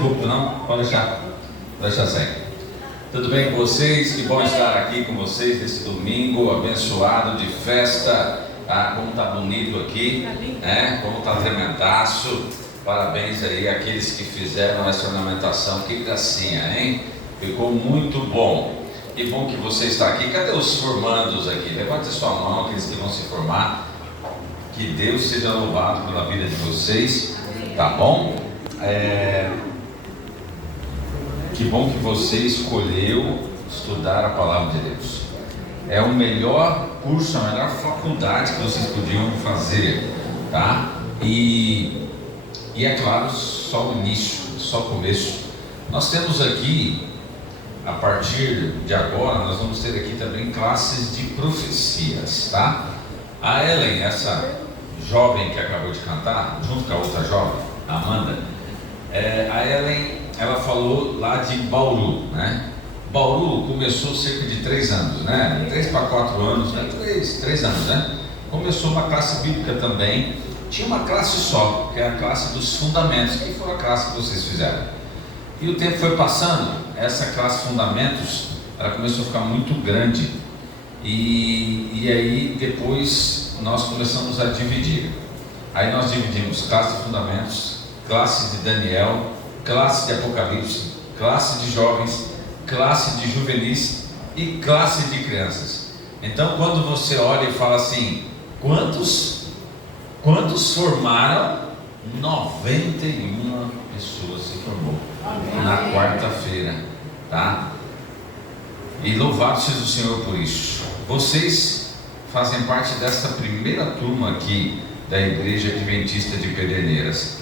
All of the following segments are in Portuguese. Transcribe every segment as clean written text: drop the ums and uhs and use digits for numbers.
púlpito não? Pode deixar. Deixa sem. Tudo bem com vocês? Que bom estar aqui com vocês nesse domingo abençoado de festa. Ah, como está bonito aqui, né? Como está tremendaço. Parabéns aí àqueles que fizeram essa ornamentação. Que gracinha, hein? Ficou muito bom. Que bom que você está aqui. Cadê os formandos aqui? Levante a sua mão, aqueles que vão se formar. Que Deus seja louvado pela vida de vocês. Tá bom? Que bom que você escolheu estudar a palavra de Deus. É o melhor curso, a melhor faculdade que vocês podiam fazer, tá? E é claro, só o início, só o começo. Nós temos aqui, a partir de agora, nós vamos ter aqui também classes de profecias, tá? A Ellen, essa jovem que acabou de cantar, junto com a outra jovem, a Amanda, a Ellen, ela falou lá de Bauru, né? Bauru começou cerca de 3 anos, né? 3 para 4 anos, né? 3 anos, né? Começou uma classe bíblica também. Tinha uma classe só, que é a classe dos fundamentos, que foi a classe que vocês fizeram. E o tempo foi passando, essa classe fundamentos, ela começou a ficar muito grande. E aí depois nós começamos a dividir. Aí nós dividimos classe de fundamentos, classe de Daniel, classe de Apocalipse, classe de jovens, classe de juvenis e classe de crianças. Então quando você olha e fala assim, quantos formaram? 91 pessoas se formou. Amém. Na quarta-feira, tá? E louvado seja o Senhor por isso. Vocês fazem parte desta primeira turma aqui da Igreja Adventista de Pederneiras,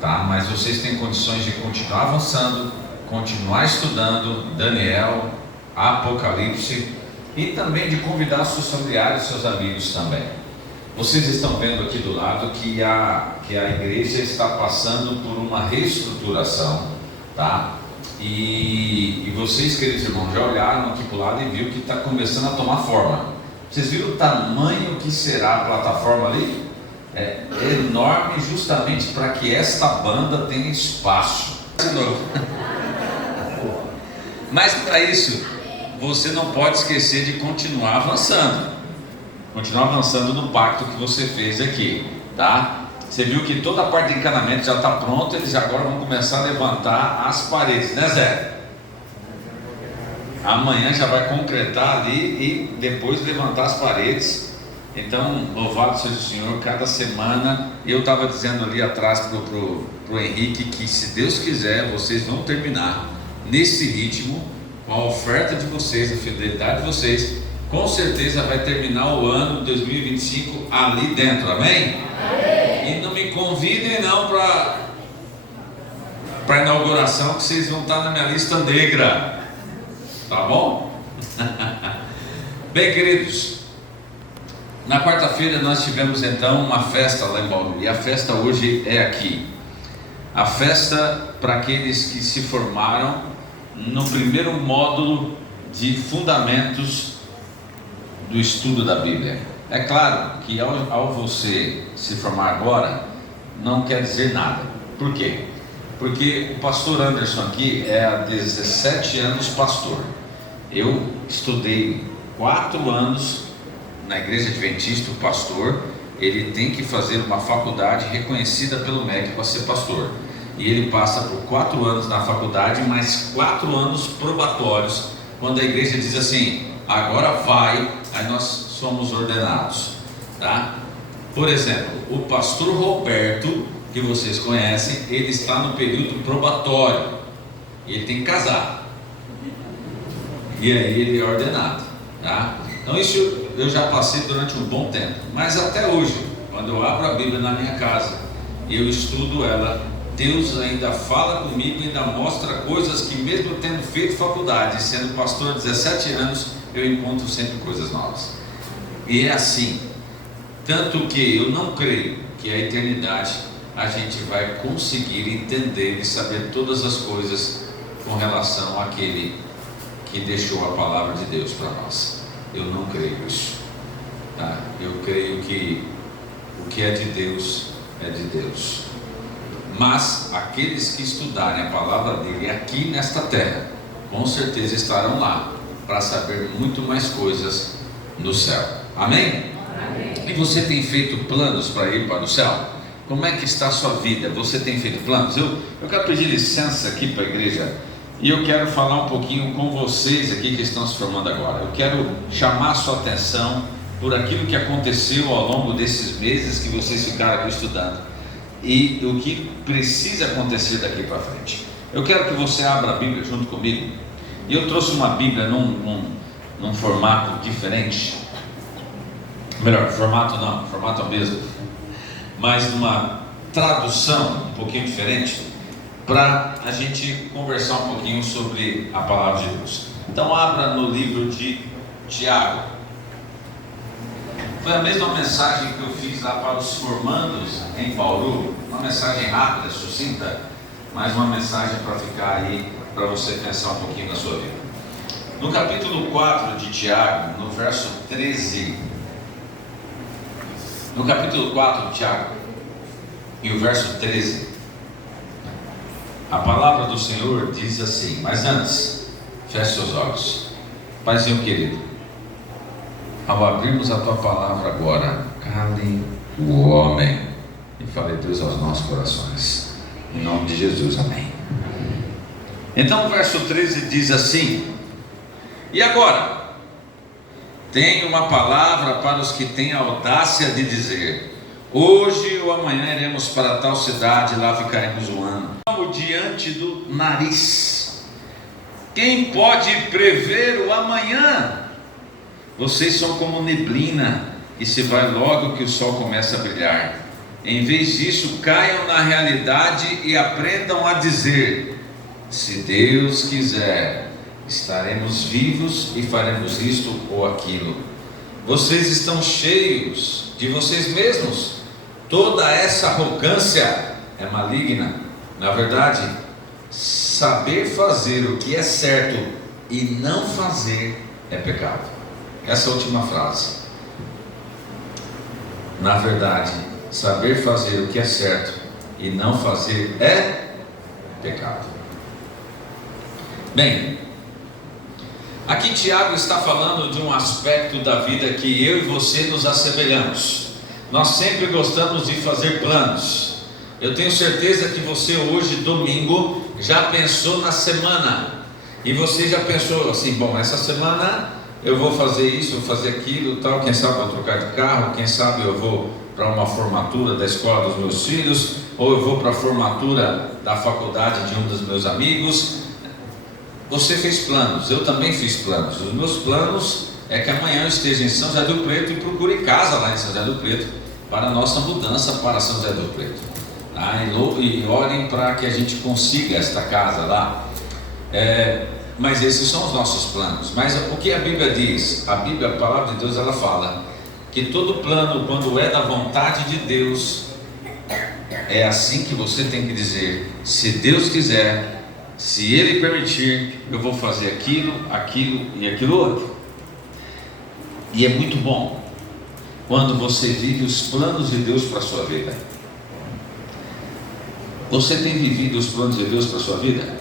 tá? Mas vocês têm condições de continuar avançando, continuar estudando Daniel, Apocalipse e também de convidar seus familiares, seus amigos também. Vocês estão vendo aqui do lado que a igreja está passando por uma reestruturação, tá? E vocês, queridos irmãos, já olharam aqui para o lado e viram que está começando a tomar forma. Vocês viram o tamanho que será a plataforma ali? É enorme, justamente para que esta banda tenha espaço. De novo. Mas para isso, você não pode esquecer de continuar avançando. Continuar avançando no pacto que você fez aqui, tá? Você viu que toda a parte de encanamento já está pronta, eles agora vão começar a levantar as paredes, né, Zé? Amanhã já vai concretar ali e depois levantar as paredes. Então, louvado seja o Senhor. Cada semana, eu estava dizendo ali atrás pro Henrique que, se Deus quiser, vocês vão terminar nesse ritmo, com a oferta de vocês, a fidelidade de vocês. Com certeza vai terminar o ano de 2025 ali dentro, amém? Amém. E não me convidem não para a inauguração, que vocês vão estar na minha lista negra, tá bom? Bem, queridos, na quarta-feira nós tivemos então uma festa lá em Bauru, e a festa hoje é aqui. A festa para aqueles que se formaram no primeiro módulo de fundamentos do estudo da Bíblia. É claro que ao você se formar agora, não quer dizer nada. Por quê? Porque o pastor Anderson aqui é há 17 anos pastor. Eu estudei 4 anos na Igreja Adventista. O pastor, ele tem que fazer uma faculdade reconhecida pelo MEC para ser pastor. E ele passa por 4 anos na faculdade, mais 4 anos probatórios, quando a igreja diz assim, agora vai, aí nós somos ordenados, tá? Por exemplo, o pastor Roberto, que vocês conhecem, ele está no período probatório, e ele tem que casar, e aí ele é ordenado, tá? Então isso eu já passei durante um bom tempo, mas até hoje, quando eu abro a Bíblia na minha casa, e eu estudo ela, Deus ainda fala comigo, ainda mostra coisas que, mesmo tendo feito faculdade, sendo pastor há 17 anos, eu encontro sempre coisas novas. E é assim, tanto que eu não creio que a eternidade a gente vai conseguir entender e saber todas as coisas com relação àquele que deixou a palavra de Deus para nós. Eu não creio isso, tá? Eu creio que o que é de Deus é de Deus. Mas aqueles que estudarem a palavra dele aqui nesta terra, com certeza estarão lá para saber muito mais coisas no céu. Amém? Amém. E você tem feito planos para ir para o céu? Como é que está a sua vida? Você tem feito planos? Eu quero pedir licença aqui para a igreja e eu quero falar um pouquinho com vocês aqui que estão se formando agora. Eu quero chamar a sua atenção por aquilo que aconteceu ao longo desses meses que vocês ficaram aqui estudando e o que precisa acontecer daqui para frente. Eu quero que você abra a Bíblia junto comigo. E eu trouxe uma Bíblia num formato diferente. Melhor, formato não, formato é o mesmo, mas numa tradução um pouquinho diferente, para a gente conversar um pouquinho sobre a palavra de Deus. Então abra no livro de Tiago. Foi a mesma mensagem que eu fiz lá para os formandos em Bauru, uma mensagem rápida, sucinta, mas uma mensagem para ficar aí, para você pensar um pouquinho na sua vida. No capítulo 4 de Tiago, no verso 13, no capítulo 4 de Tiago, e o verso 13, a palavra do Senhor diz assim: mas antes, feche seus olhos. Paizinho querido, ao abrirmos a tua palavra agora, cale o homem e fale Deus aos nossos corações. Em nome de Jesus, amém. Então o verso 13 diz assim: e agora, tenho uma palavra para os que têm a audácia de dizer: hoje ou amanhã iremos para tal cidade, lá ficaremos um ano. Diante do nariz. Quem pode prever o amanhã? Vocês são como neblina, que se vai logo que o sol começa a brilhar. Em vez disso, caiam na realidade e aprendam a dizer: se Deus quiser, estaremos vivos e faremos isto ou aquilo. Vocês estão cheios de vocês mesmos. Toda essa arrogância é maligna. Na verdade, saber fazer o que é certo e não fazer é pecado. Essa última frase. Na verdade, saber fazer o que é certo e não fazer é pecado. Bem, aqui Tiago está falando de um aspecto da vida que eu e você nos assemelhamos. Nós sempre gostamos de fazer planos. Eu tenho certeza que você hoje, domingo, já pensou na semana. E você já pensou assim: bom, essa semana eu vou fazer isso, vou fazer aquilo, tal. Quem sabe eu vou trocar de carro, quem sabe eu vou para uma formatura da escola dos meus filhos, ou eu vou para a formatura da faculdade de um dos meus amigos. Você fez planos, eu também fiz planos. Os meus planos é que amanhã eu esteja em São José do Preto e procure casa lá em São José do Preto para a nossa mudança para São José do Preto. E orem para que a gente consiga esta casa lá. Mas esses são os nossos planos. Mas o que a Bíblia diz? A Bíblia, a palavra de Deus, ela fala que todo plano, quando é da vontade de Deus, é assim que você tem que dizer: se Deus quiser, se Ele permitir, eu vou fazer aquilo, aquilo e aquilo outro. E é muito bom quando você vive os planos de Deus para a sua vida. Você tem vivido os planos de Deus para a sua vida?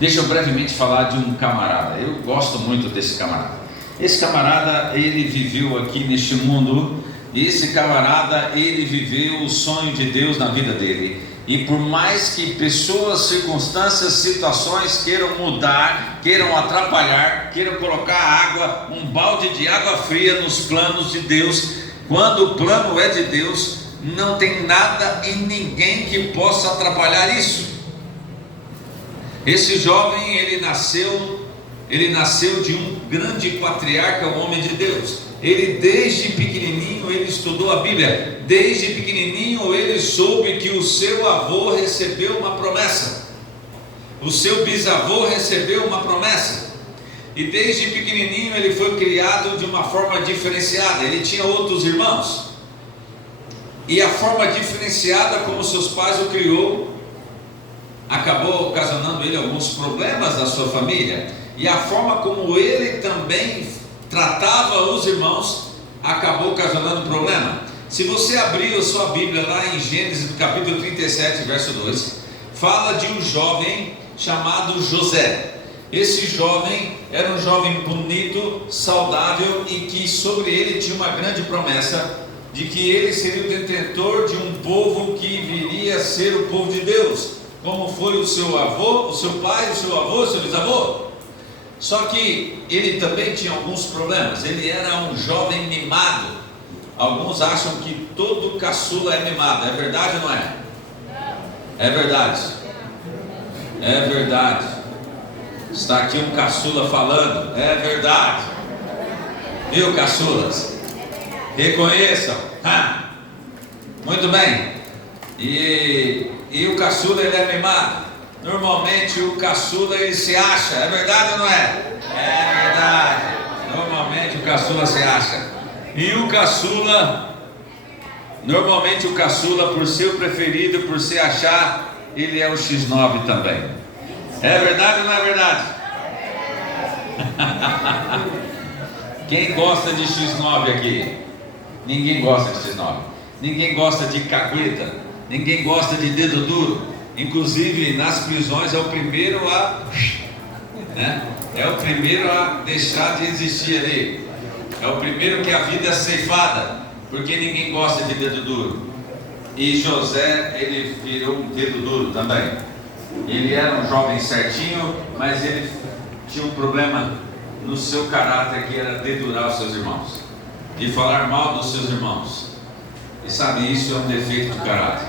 Deixa eu brevemente falar de um camarada. Eu gosto muito desse camarada. Esse camarada, ele viveu aqui neste mundo. E esse camarada, ele viveu o sonho de Deus na vida dele. E por mais que pessoas, circunstâncias, situações queiram mudar, queiram atrapalhar, queiram colocar água, um balde de água fria nos planos de Deus, quando o plano é de Deus, não tem nada e ninguém que possa atrapalhar isso. Esse jovem, ele nasceu de um grande patriarca, um homem de Deus. Ele desde pequenininho, ele estudou a Bíblia. Desde pequenininho ele soube que o seu avô recebeu uma promessa. O seu bisavô recebeu uma promessa. E desde pequenininho ele foi criado de uma forma diferenciada. Ele tinha outros irmãos. E a forma diferenciada como seus pais o criou acabou ocasionando ele alguns problemas na sua família. E a forma como ele também tratava os irmãos acabou ocasionando problema. Se você abrir a sua Bíblia lá em Gênesis, no capítulo 37, verso 2, fala de um jovem chamado José. Esse jovem era um jovem bonito, saudável, e que sobre ele tinha uma grande promessa de que ele seria o detentor de um povo que viria a ser o povo de Deus, como foi o seu avô, o seu pai, o seu avô, o seu bisavô. Só que ele também tinha alguns problemas. Ele era um jovem mimado. Alguns acham que todo caçula é mimado. É verdade ou não é? É verdade. É verdade. Está aqui um caçula falando. É verdade. Viu, caçulas? Reconheçam. Muito bem. E o caçula, ele é mimado. Normalmente o caçula, ele se acha. É verdade ou não é? É verdade. Normalmente o caçula se acha. E o caçula, normalmente o caçula, por ser o preferido, por se achar, ele é o X9 também. É verdade ou não é verdade? Quem gosta de X9 aqui? Ninguém gosta de X9. Ninguém gosta de cagueta. Ninguém gosta de dedo duro. Inclusive nas prisões é o primeiro a, né? É o primeiro a deixar de existir ali. É o primeiro que a vida é ceifada, porque ninguém gosta de dedo duro. E José, ele virou um dedo duro também. Ele era um jovem certinho, mas ele tinha um problema no seu caráter, que era dedurar os seus irmãos e falar mal dos seus irmãos. E sabe, isso é um defeito de caráter.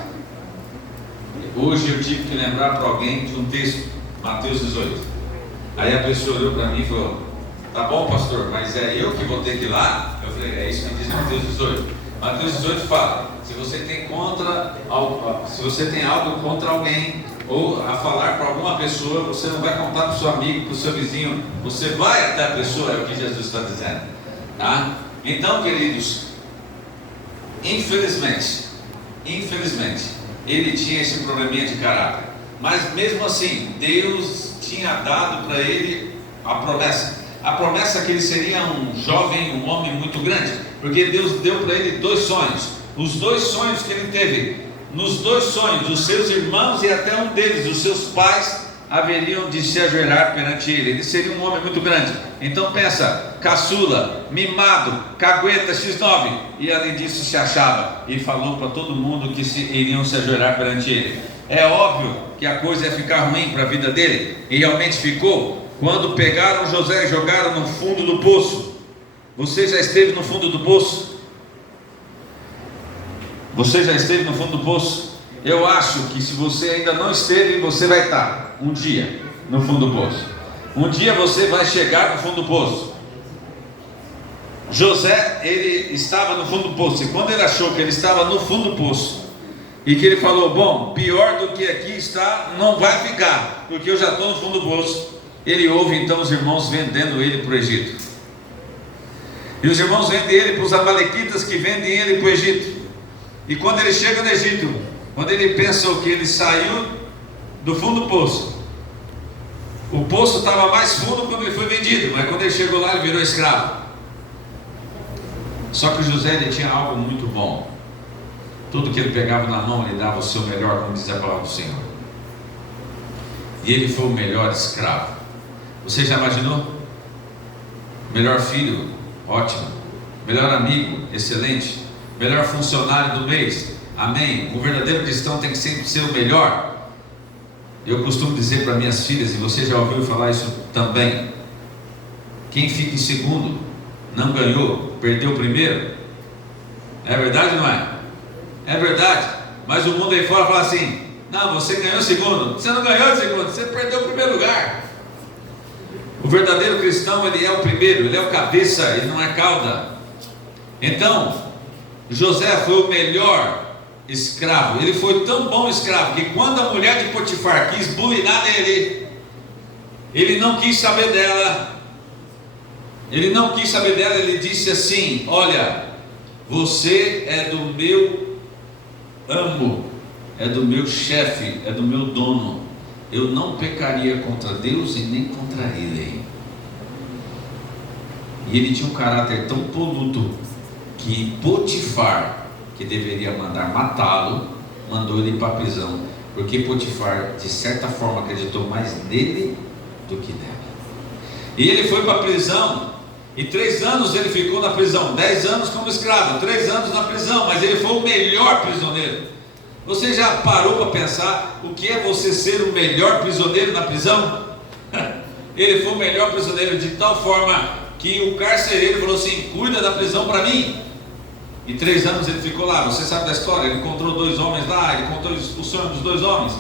Hoje eu tive que lembrar para alguém de um texto, Mateus 18. Aí a pessoa olhou para mim e falou: tá bom, pastor, mas é eu que vou ter que ir lá? Eu falei: é isso que diz Mateus 18. Mateus 18 fala: se você tem algo contra alguém, ou a falar para alguma pessoa, você não vai contar para o seu amigo, para o seu vizinho, você vai até a pessoa, é o que Jesus está dizendo, tá? Então, queridos, infelizmente, ele tinha esse probleminha de caráter, mas mesmo assim, Deus tinha dado para ele a promessa que ele seria um jovem, um homem muito grande, porque Deus deu para ele 2 sonhos, os 2 sonhos que ele teve. Nos 2 sonhos, os seus irmãos e até um deles, os seus pais, haveriam de se ajoelhar perante ele. Ele seria um homem muito grande. Então pensa, caçula, mimado, cagueta, X9, e além disso se achava, e falou para todo mundo que iriam se ajoelhar perante ele. É óbvio que a coisa ia ficar ruim para a vida dele, e realmente ficou, quando pegaram José e jogaram no fundo do poço. Você já esteve no fundo do poço? Você já esteve no fundo do poço? Eu acho que se você ainda não esteve, você vai estar um dia no fundo do poço. Um dia você vai chegar no fundo do poço. José, ele estava no fundo do poço, e quando ele achou que ele estava no fundo do poço, e que ele falou: bom, pior do que aqui está, não vai ficar, porque eu já estou no fundo do poço. Ele ouve então os irmãos vendendo ele para o Egito. E os irmãos vendem ele para os amalequitas, que vendem ele para o Egito. E quando ele chega no Egito, quando ele pensou que ele saiu do fundo do poço, o poço estava mais fundo quando ele foi vendido, mas quando ele chegou lá, ele virou escravo. Só que José, ele tinha algo muito bom. Tudo que ele pegava na mão, ele dava o seu melhor, como diz a palavra do Senhor. E ele foi o melhor escravo. Você já imaginou? Melhor filho, ótimo. Melhor amigo, excelente. Melhor funcionário do mês, amém. O verdadeiro cristão tem que sempre ser o melhor. Eu costumo dizer para minhas filhas, e você já ouviu falar isso também: quem fica em segundo não ganhou, perdeu o primeiro. É verdade ou não é? É verdade. Mas o mundo aí fora fala assim: não, você ganhou o segundo. Você não ganhou o segundo, você perdeu o primeiro lugar. O verdadeiro cristão, ele é o primeiro, ele é o cabeça, ele não é cauda. Então José foi o melhor escravo. Ele foi tão bom escravo que quando a mulher de Potifar quis bulinar nele, ele não quis saber dela. Ele disse assim: olha, você é do meu amo, é do meu chefe, é do meu dono. Eu não pecaria contra Deus e nem contra ele. E ele tinha um caráter tão poluto que Potifar, que deveria mandar matá-lo, mandou ele ir para a prisão, porque Potifar de certa forma acreditou mais nele do que nela. E ele foi para a prisão, e 3 anos ele ficou na prisão, 10 anos como escravo, 3 anos na prisão, mas ele foi o melhor prisioneiro. Você já parou para pensar o que é você ser o melhor prisioneiro na prisão? Ele foi o melhor prisioneiro de tal forma que o carcereiro falou assim: cuida da prisão para mim. E 3 anos ele ficou lá. Você sabe da história, ele encontrou 2 homens lá, ele contou o sonho dos 2 homens.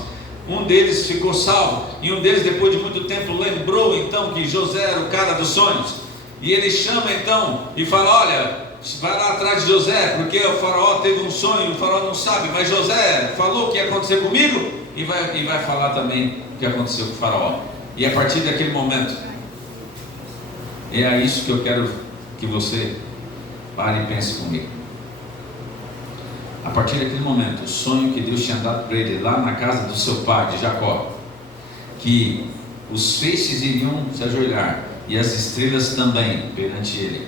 Um deles ficou salvo, e um deles, depois de muito tempo, lembrou então que José era o cara dos sonhos. E ele chama então e fala: olha, vai lá atrás de José, porque o faraó teve um sonho, o faraó não sabe, mas José falou o que ia acontecer comigo, e vai falar também o que aconteceu com o faraó. E a partir daquele momento, é a isso que eu quero que você pare e pense comigo. A partir daquele momento, o sonho que Deus tinha dado para ele lá na casa do seu pai, de Jacó, que os feixes iriam se ajoelhar e as estrelas também perante ele,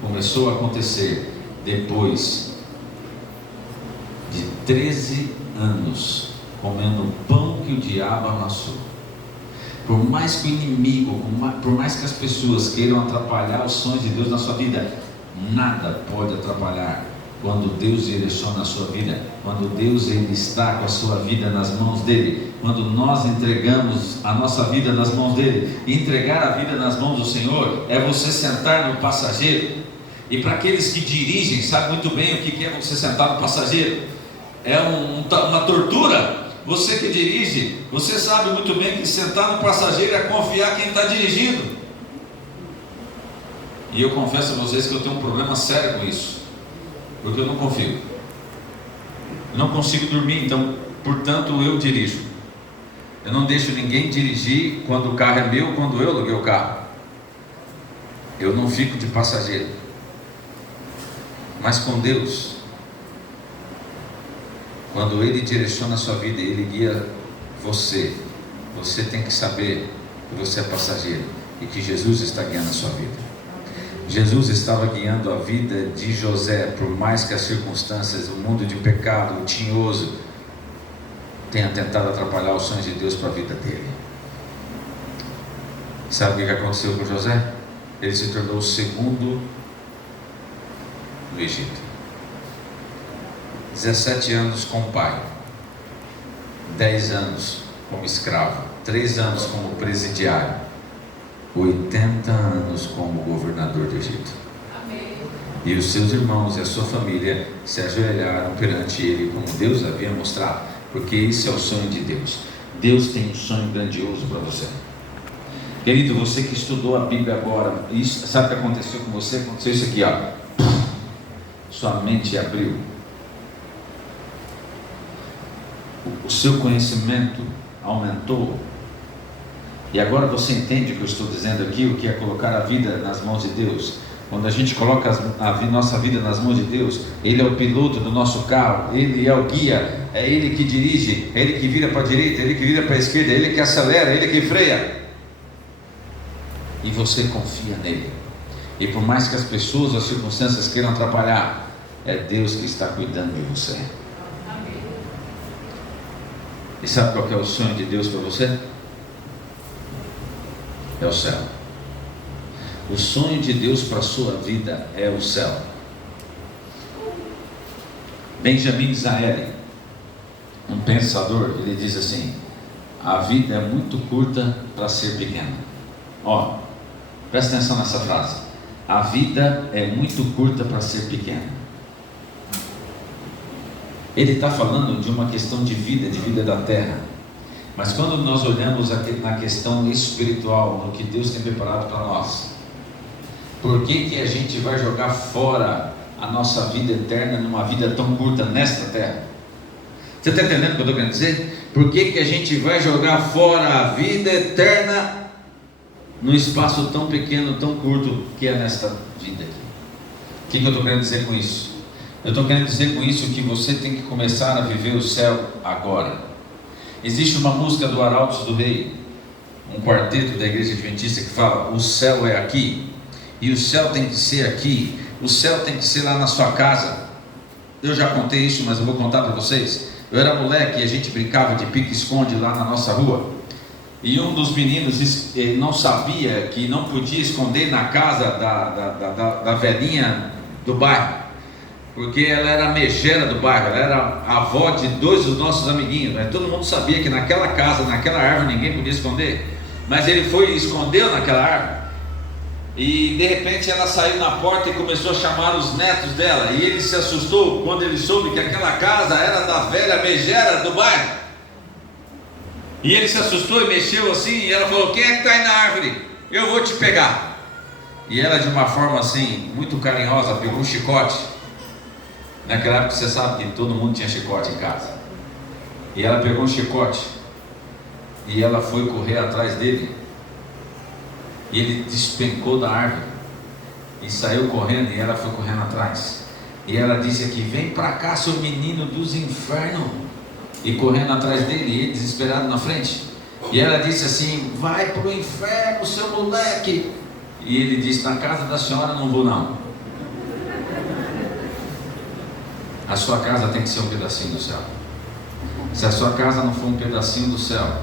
começou a acontecer depois de 13 anos comendo o pão que o diabo amassou. Por mais que o inimigo, por mais que as pessoas queiram atrapalhar os sonhos de Deus na sua vida, nada pode atrapalhar quando Deus direciona a sua vida, quando Deus ele está com a sua vida nas mãos dele, quando nós entregamos a nossa vida nas mãos dele. E entregar a vida nas mãos do Senhor é você sentar no passageiro. E para aqueles que dirigem, sabe muito bem o que é você sentar no passageiro. É uma tortura. Você que dirige, você sabe muito bem que sentar no passageiro é confiar quem está dirigindo. E eu confesso a vocês que eu tenho um problema sério com isso, porque eu não confio. Eu não consigo dormir, então, portanto, eu dirijo. Eu não deixo ninguém dirigir quando o carro é meu, quando eu aluguei o carro. Eu não fico de passageiro. Mas com Deus, quando Ele direciona a sua vida, Ele guia você. Você tem que saber que você é passageiro e que Jesus está guiando a sua vida. Jesus estava guiando a vida de José, por mais que as circunstâncias, o mundo de pecado, o tinhoso, tenha tentado atrapalhar os sonhos de Deus para a vida dele. Sabe o que aconteceu com José? Ele se tornou o segundo no Egito. 17 anos com o pai, 10 anos como escravo, 3 anos como presidiário, 80 anos como governador do Egito. Amém. E os seus irmãos e a sua família se ajoelharam perante ele, como Deus havia mostrado, porque esse é o sonho de Deus. Deus tem um sonho grandioso para você. Querido, você que estudou a Bíblia agora, isso, sabe o que aconteceu com você? Aconteceu isso aqui, ó. Sua mente abriu. O seu conhecimento aumentou. E agora você entende o que eu estou dizendo aqui, o que é colocar a vida nas mãos de Deus. Quando a gente coloca a nossa vida nas mãos de Deus, Ele é o piloto do nosso carro, Ele é o guia, é Ele que dirige, é Ele que vira para a direita, é Ele que vira para a esquerda, é Ele que acelera, é Ele que freia. E você confia nele. E por mais que as pessoas, as circunstâncias queiram atrapalhar, é Deus que está cuidando de você. E sabe qual que é o sonho de Deus para você? É o céu. O sonho de Deus para a sua vida é o céu. Benjamin Disraeli, um pensador, ele diz assim: a vida é muito curta para ser pequena. Ó, presta atenção nessa frase. A vida é muito curta para ser pequena. Ele está falando de uma questão de vida da terra. Mas quando nós olhamos na questão espiritual, no que Deus tem preparado para nós, por que a gente vai jogar fora a nossa vida eterna numa vida tão curta nesta terra? Você está entendendo o que eu estou querendo dizer? Por que a gente vai jogar fora a vida eterna num espaço tão pequeno, tão curto que é nesta vida aqui? O que eu estou querendo dizer com isso? Eu estou querendo dizer com isso que você tem que começar a viver o céu agora. Existe uma música do Arautos do Rei, um quarteto da Igreja Adventista, que fala: o céu é aqui, e o céu tem que ser aqui, o céu tem que ser lá na sua casa. Eu já contei isso, mas eu vou contar para vocês. Eu era moleque e a gente brincava de pique-esconde lá na nossa rua. E um dos meninos não sabia que não podia esconder na casa da velhinha do bairro, porque ela era a megera do bairro, ela era a avó de 2 dos nossos amiguinhos, né? Todo mundo sabia que naquela casa, naquela árvore, ninguém podia esconder. Mas ele foi e escondeu naquela árvore. E de repente ela saiu na porta e começou a chamar os netos dela. E ele se assustou quando ele soube que aquela casa era da velha megera do bairro. E ele se assustou e mexeu assim, e ela falou: quem é que está aí na árvore? Eu vou te pegar. E ela, de uma forma assim, muito carinhosa, pegou um chicote. Naquela época você sabe que todo mundo tinha chicote em casa. E ela pegou um chicote e ela foi correr atrás dele. E ele despencou da árvore e saiu correndo, e ela foi correndo atrás. E ela disse aqui: vem para cá, seu menino dos infernos. E correndo atrás dele, e ele desesperado na frente. E ela disse assim: vai para o inferno, seu moleque. E ele disse: na casa da senhora não vou não. A sua casa tem que ser um pedacinho do céu. Se a sua casa não for um pedacinho do céu,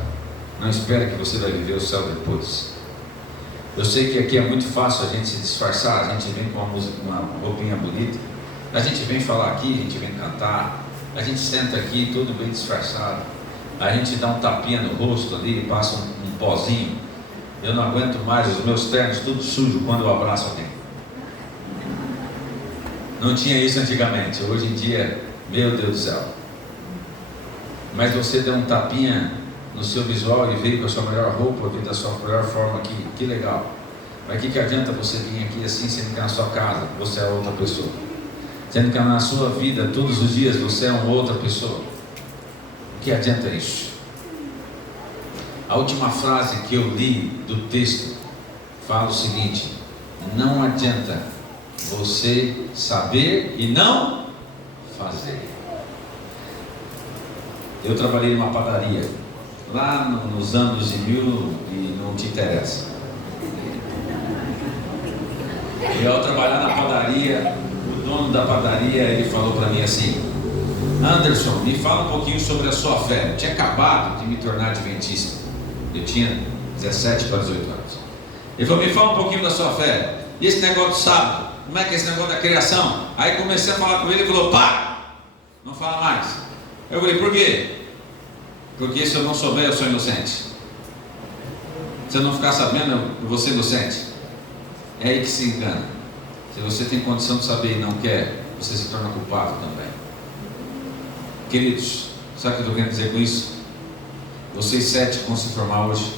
não espere que você vai viver o céu depois. Eu sei que aqui é muito fácil a gente se disfarçar. A gente vem com uma música, uma roupinha bonita, a gente vem falar aqui, a gente vem cantar, a gente senta aqui todo bem disfarçado, a gente dá um tapinha no rosto ali, passa um pozinho. Eu não aguento mais os meus ternos tudo sujo quando eu abraço alguém. Não tinha isso antigamente, hoje em dia, meu Deus do céu. Mas você deu um tapinha no seu visual e veio com a sua melhor roupa, veio da sua melhor forma aqui, que legal. Mas que adianta você vir aqui assim, sendo que na sua casa você é outra pessoa, sendo que na sua vida, todos os dias, você é uma outra pessoa? O que adianta isso? A última frase que eu li do texto fala o seguinte: não adianta você saber e não fazer. Eu trabalhei numa padaria lá nos anos de 1000 e não te interessa. E ao trabalhar na padaria, o dono da padaria, ele falou para mim assim: Anderson, me fala um pouquinho sobre a sua fé. Eu tinha acabado de me tornar adventista, eu tinha 17 para 18 anos. Ele falou: me fala um pouquinho da sua fé. E esse negócio do sábado, como é que é esse negócio da criação? Aí comecei a falar com ele, ele falou: pá, não fala mais. Eu falei: por quê? Porque se eu não souber, eu sou inocente. Se eu não ficar sabendo, eu vou ser inocente. É aí que se engana. Se você tem condição de saber e não quer, você se torna culpado também. Queridos, sabe o que eu estou querendo dizer com isso? Vocês 7 que vão se formar hoje,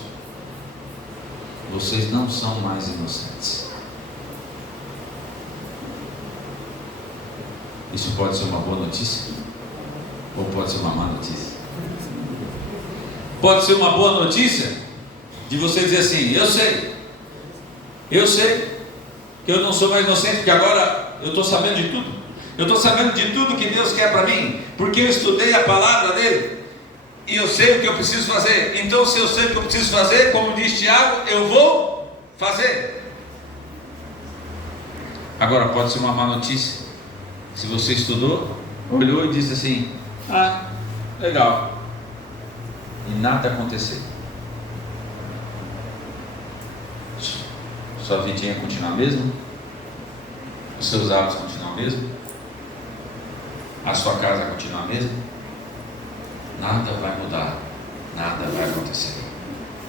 vocês não são mais inocentes. Isso pode ser uma boa notícia, ou pode ser uma má notícia. Pode ser uma boa notícia de você dizer assim: eu sei que eu não sou mais inocente, porque agora eu estou sabendo de tudo. Eu estou sabendo de tudo que Deus quer para mim, porque eu estudei a palavra dele e eu sei o que eu preciso fazer. Então, se eu sei o que eu preciso fazer, como diz Tiago, eu vou fazer. Agora, pode ser uma má notícia se você estudou, olhou e disse assim: ah, legal, e nada aconteceu. Sua vidinha continua a mesma, os seus hábitos continuam a mesma, a sua casa continua a mesma, nada vai mudar, nada vai acontecer.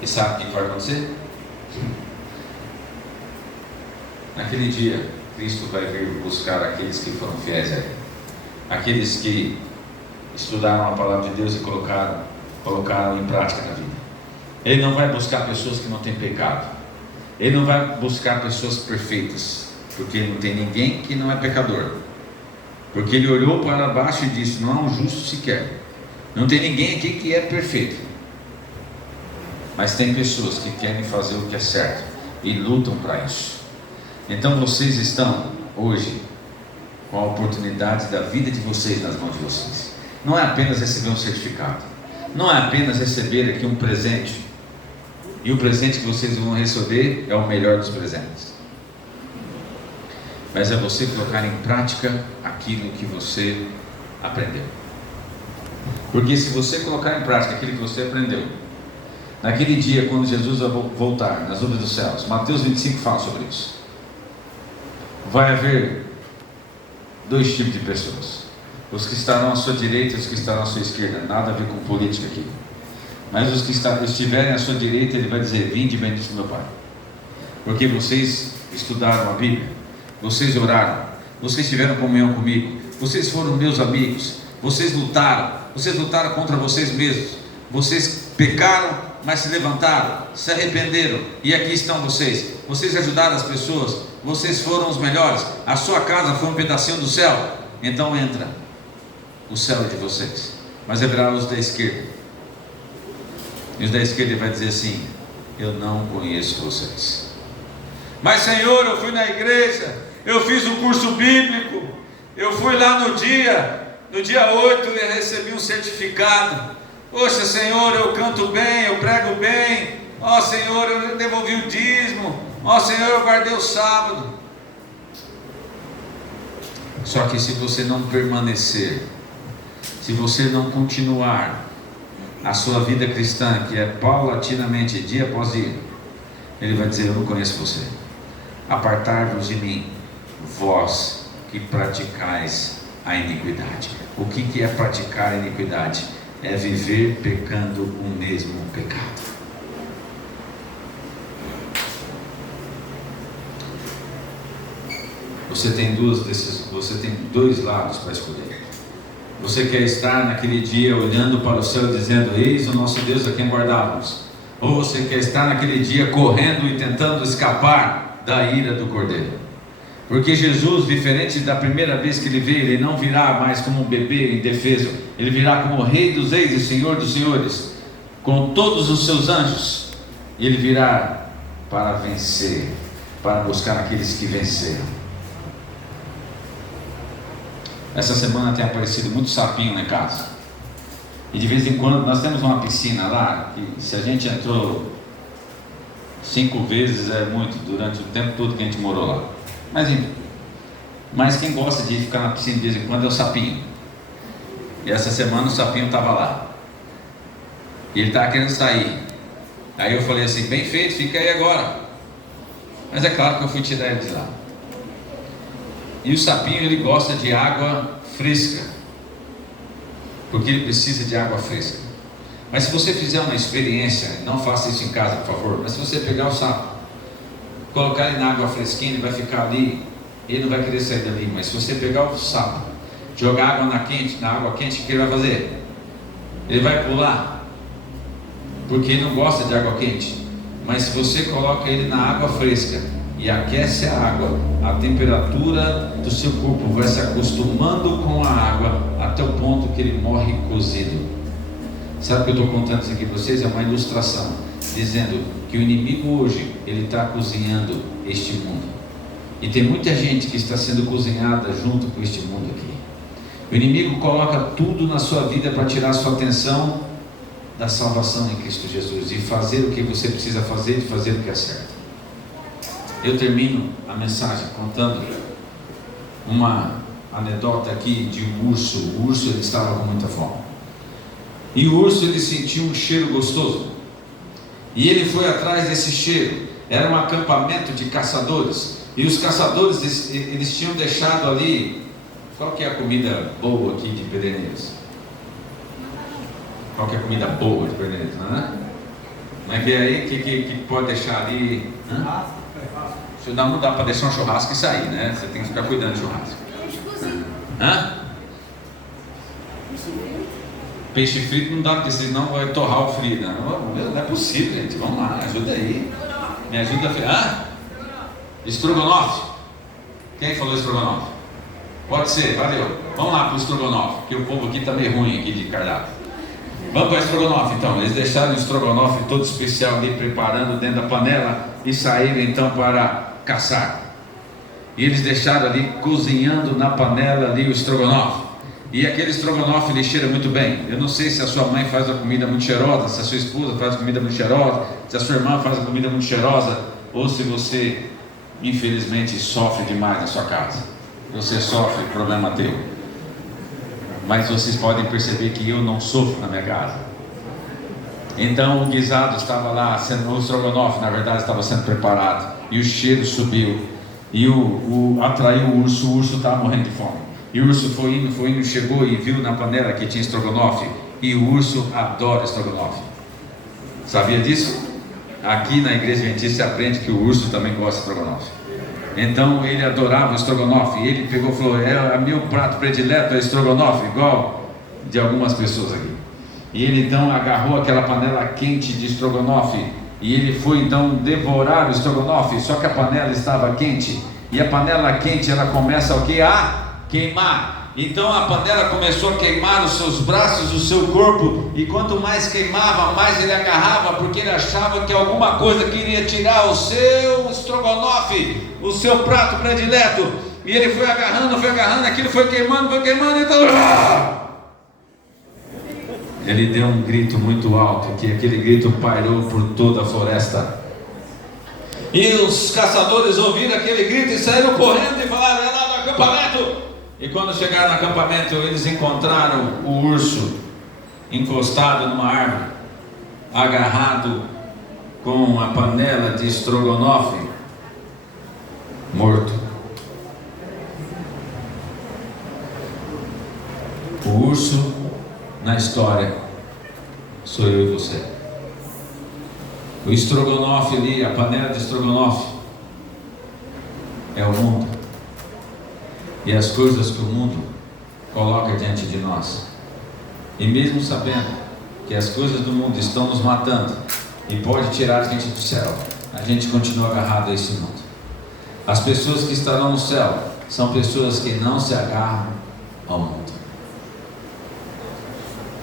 E sabe o que vai acontecer? Naquele dia, Cristo vai vir buscar aqueles que foram fiéis a Ele, aqueles que estudaram a palavra de Deus e colocaram em prática na vida. Ele não vai buscar pessoas que não têm pecado. Ele não vai buscar pessoas perfeitas, porque não tem ninguém que não é pecador. Porque ele olhou para baixo e disse: não há um justo sequer. Não tem ninguém aqui que é perfeito. Mas tem pessoas que querem fazer o que é certo e lutam para isso. Então vocês estão hoje com a oportunidade da vida de vocês nas mãos de vocês. Não é apenas receber um certificado, não é apenas receber aqui um presente. E o presente que vocês vão receber é o melhor dos presentes. mas é você colocar em prática aquilo que você aprendeu. Porque se você colocar em prática aquilo que você aprendeu, naquele dia quando Jesus voltar nas nuvens dos céus, Mateus 25 fala sobre isso, vai haver dois tipos de pessoas: os que estarão à sua direita e os que estarão à sua esquerda. Nada a ver com política aqui, mas os que estiverem à sua direita, ele vai dizer: vinde, bendito meu Pai, porque vocês estudaram a Bíblia, vocês oraram, vocês tiveram comunhão comigo, vocês foram meus amigos, vocês lutaram contra vocês mesmos, vocês pecaram, mas se levantaram, se arrependeram, e aqui estão vocês ajudaram as pessoas, vocês foram os melhores, a sua casa foi um pedacinho do céu. Então entra, o céu é de vocês. Mas haverá os da esquerda, e os da esquerda vai dizer assim: eu não conheço vocês. Mas Senhor, eu fui na igreja, eu fiz um curso bíblico, eu fui lá no dia 8 e recebi um certificado. Poxa Senhor, eu canto bem, eu prego bem, ó Senhor, eu devolvi o dízimo, ó Senhor, eu guardei o sábado. Só que se você não permanecer, se você não continuar a sua vida cristã, que é paulatinamente, dia após dia, ele vai dizer: eu não conheço você. Apartai-vos de mim, vós que praticais a iniquidade. O que é praticar a iniquidade? É viver pecando o mesmo pecado. Você tem dois lados para escolher. Você quer estar naquele dia olhando para o céu dizendo: eis o nosso Deus a quem guardávamos. Ou você quer estar naquele dia correndo e tentando escapar da ira do Cordeiro. Porque Jesus, diferente da primeira vez que ele veio, ele não virá mais como um bebê indefeso, ele virá como o Rei dos Reis e Senhor dos Senhores, com todos os seus anjos, e ele virá para vencer, para buscar aqueles que venceram. Essa semana tem aparecido muito sapinho lá em casa, e de vez em quando nós temos uma piscina lá, que se a gente entrou 5 vezes é muito, durante o tempo todo que a gente morou lá. Mas quem gosta de ficar na piscina de vez em quando é o sapinho. E essa semana o sapinho estava lá, e ele estava querendo sair. Aí eu falei assim: bem feito, fica aí agora. Mas é claro que eu fui tirar ele de lá. E o sapinho, ele gosta de água fresca, porque ele precisa de água fresca. Mas se você fizer uma experiência, não faça isso em casa, por favor, mas se você pegar o sapo, colocar ele na água fresquinha, ele vai ficar ali, ele não vai querer sair dali. Mas se você pegar o sapo, jogar água na água quente, o que ele vai fazer? Ele vai pular, porque ele não gosta de água quente. Mas se você coloca ele na água fresca e aquece a água, a temperatura do seu corpo vai se acostumando com a água até o ponto que ele morre cozido. Sabe o que eu estou contando isso aqui para vocês? É uma ilustração, dizendo que o inimigo hoje, ele está cozinhando este mundo, e tem muita gente que está sendo cozinhada junto com este mundo aqui. O inimigo coloca tudo na sua vida para tirar a sua atenção da salvação em Cristo Jesus, e fazer o que você precisa fazer, de fazer o que é certo. Eu termino a mensagem contando uma anedota aqui de um urso. O urso, ele estava com muita fome, e o urso, ele sentiu um cheiro gostoso, e ele foi atrás desse cheiro. Era um acampamento de caçadores, e os caçadores, eles tinham deixado ali, qual que é a comida boa aqui de Pederneiras? Qual que é a comida boa de Pederneiras? Mas vê aí que pode deixar ali. Não dá para deixar um churrasco e sair, né? Você tem que ficar cuidando do churrasco. Peixe frito não dá, porque senão vai torrar o frio. Não é possível, gente. Vamos lá, ajuda aí. Me ajuda a... Estrogonofe. Quem falou estrogonofe? Pode ser, valeu. Vamos lá para o estrogonofe, porque o povo aqui está meio ruim aqui de cardápio. Vamos para o estrogonofe então. Eles deixaram o estrogonofe todo especial ali, preparando dentro da panela, e saíram então para caçar. E eles deixaram ali cozinhando na panela ali o estrogonofe. E aquele estrogonofe, ele cheira muito bem. Eu não sei se a sua mãe faz a comida muito cheirosa, se a sua esposa faz a comida muito cheirosa, se a sua irmã faz a comida muito cheirosa, ou se você infelizmente sofre demais na sua casa. Você sofre, problema teu. Mas vocês podem perceber que eu não sofro na minha casa. Então o guisado estava lá, o estrogonofe na verdade estava sendo preparado, e o cheiro subiu, e atraiu o urso estava morrendo de fome. E o urso foi indo, chegou e viu na panela que tinha estrogonofe, e o urso adora estrogonofe. Sabia disso? Aqui na igreja adventista se aprende que o urso também gosta de estrogonofe. Então ele adorava o estrogonofe, e ele pegou e falou: é meu prato predileto é estrogonofe, igual de algumas pessoas aqui. E ele então agarrou aquela panela quente de estrogonofe, e ele foi então devorar o estrogonofe, só que a panela estava quente, e a panela quente ela começa o quê? A queimar. Então a panela começou a queimar os seus braços, o seu corpo, e quanto mais queimava, mais ele agarrava, porque ele achava que alguma coisa queria tirar o seu estrogonofe, o seu prato predileto, e ele foi agarrando, aquilo foi queimando, então ele deu um grito muito alto, que aquele grito pairou por toda a floresta. E os caçadores ouviram aquele grito e saíram correndo e falaram: é lá no acampamento. E quando chegaram no acampamento, eles encontraram o urso encostado numa árvore, agarrado com a panela de estrogonofe, morto. O urso na história sou eu e você. O estrogonofe ali, a panela de estrogonofe, é o mundo e as coisas que o mundo coloca diante de nós. E mesmo sabendo que as coisas do mundo estão nos matando e pode tirar a gente do céu, a gente continua agarrado a esse mundo. As pessoas que estarão no céu são pessoas que não se agarram ao mundo.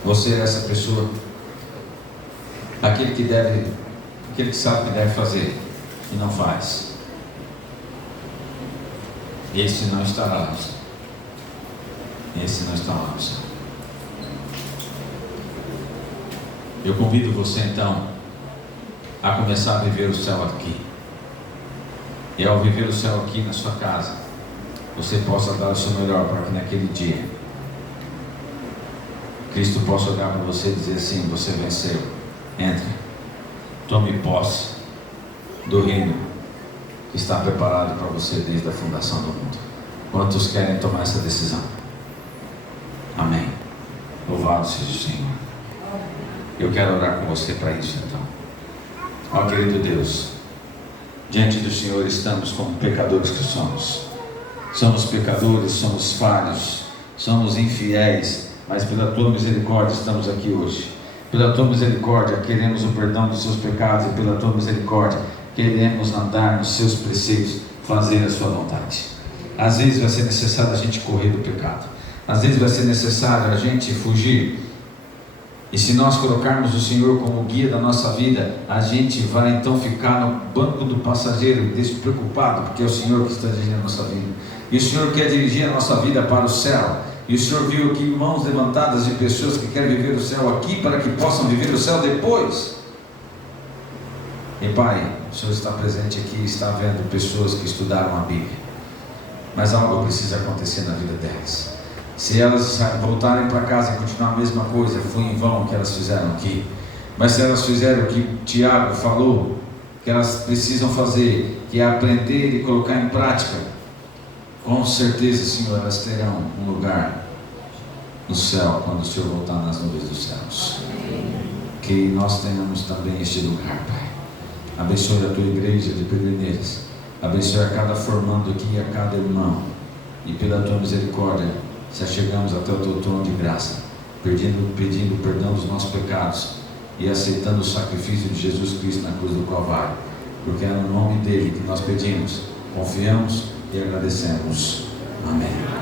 Você é essa pessoa, aquele que sabe o que deve fazer e não faz. Esse não estará no céu. Esse não estará no céu. Eu convido você então a começar a viver o céu aqui. E ao viver o céu aqui na sua casa, você possa dar o seu melhor para que naquele dia Cristo possa olhar para você e dizer assim: você venceu, entre, tome posse do reino que está preparado para você desde a fundação do mundo. Quantos querem tomar essa decisão? Amém. Louvado seja o Senhor. Eu quero orar com você para isso então. Ó querido Deus, diante do Senhor estamos como pecadores que somos. Somos pecadores, somos falhos, somos infiéis, mas pela tua misericórdia estamos aqui hoje. Pela tua misericórdia queremos o perdão dos seus pecados, e pela tua misericórdia queremos andar nos seus preceitos, fazer a sua vontade. Às vezes vai ser necessário a gente correr do pecado, às vezes vai ser necessário a gente fugir, e se nós colocarmos o Senhor como guia da nossa vida, a gente vai então ficar no banco do passageiro, despreocupado, porque é o Senhor que está dirigindo a nossa vida, e o Senhor quer dirigir a nossa vida para o céu. E o Senhor viu aqui mãos levantadas de pessoas que querem viver o céu aqui, para que possam viver o céu depois. E Pai, o Senhor está presente aqui e está vendo pessoas que estudaram a Bíblia, mas algo precisa acontecer na vida delas. Se elas voltarem para casa e continuar a mesma coisa, foi em vão o que elas fizeram aqui. Mas se elas fizeram o que Tiago falou que elas precisam fazer, que é aprender e colocar em prática, com certeza, Senhor, elas terão um lugar no céu quando o Senhor voltar nas nuvens dos céus. Que nós tenhamos também este lugar, Pai. Abençoe a tua igreja de Pederneiras, abençoe a cada formando aqui e a cada irmão, e pela tua misericórdia se achegamos até o teu trono de graça, pedindo perdão dos nossos pecados e aceitando o sacrifício de Jesus Cristo na cruz do Calvário, porque é no nome dele que nós pedimos, confiamos e agradecemos. Amém.